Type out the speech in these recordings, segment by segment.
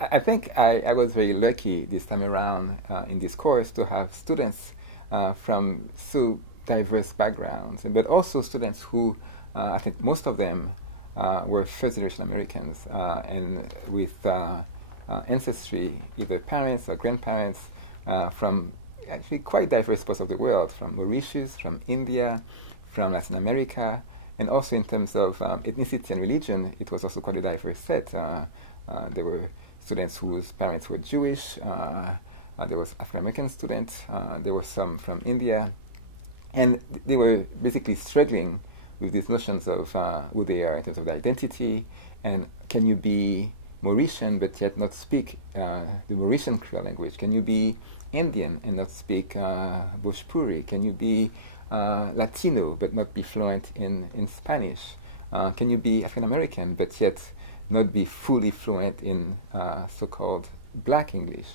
I think I was very lucky this time around in this course to have students from so diverse backgrounds, but also students who I think most of them were first generation Americans and with ancestry, either parents or grandparents from actually quite diverse parts of the world, from Mauritius, from India, from Latin America, and also in terms of ethnicity and religion, it was also quite a diverse set. There were students whose parents were Jewish, there was African American students, there were some from India, and they were basically struggling with these notions of who they are in terms of their identity, and can you be Mauritian but yet not speak the Mauritian Creole language? Can you be Indian and not speak Bhojpuri? Can you be Latino but not be fluent in Spanish? Can you be African American but yet not be fully fluent in so-called Black English?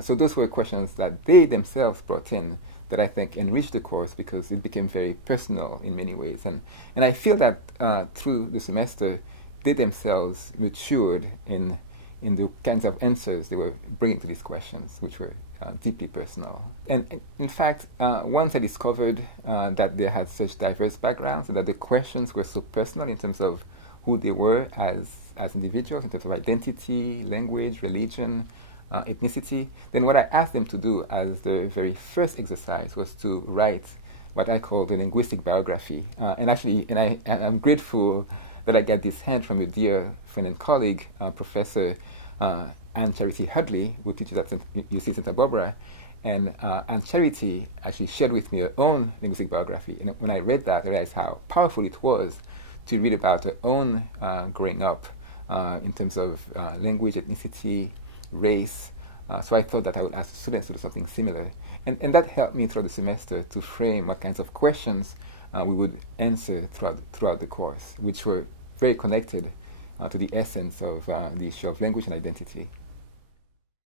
So those were questions that they themselves brought in that I think enriched the course because it became very personal in many ways. And I feel that through the semester, they themselves matured in the kinds of answers they were bringing to these questions, which were deeply personal. And in fact, once I discovered that they had such diverse backgrounds and that the questions were so personal in terms of who they were as individuals, in terms of identity, language, religion, ethnicity, then what I asked them to do as the very first exercise was to write what I call the linguistic biography. And I'm grateful that I got this hand from a dear friend and colleague, Professor Anne Charity Hudley, who teaches at UC Santa Barbara. And Anne Charity actually shared with me her own linguistic biography. And when I read that, I realized how powerful it was to read about her own growing up in terms of language, ethnicity, race. So I thought that I would ask students to do something similar. And that helped me throughout the semester to frame what kinds of questions we would answer throughout the course, which were very connected to the essence of the issue of language and identity.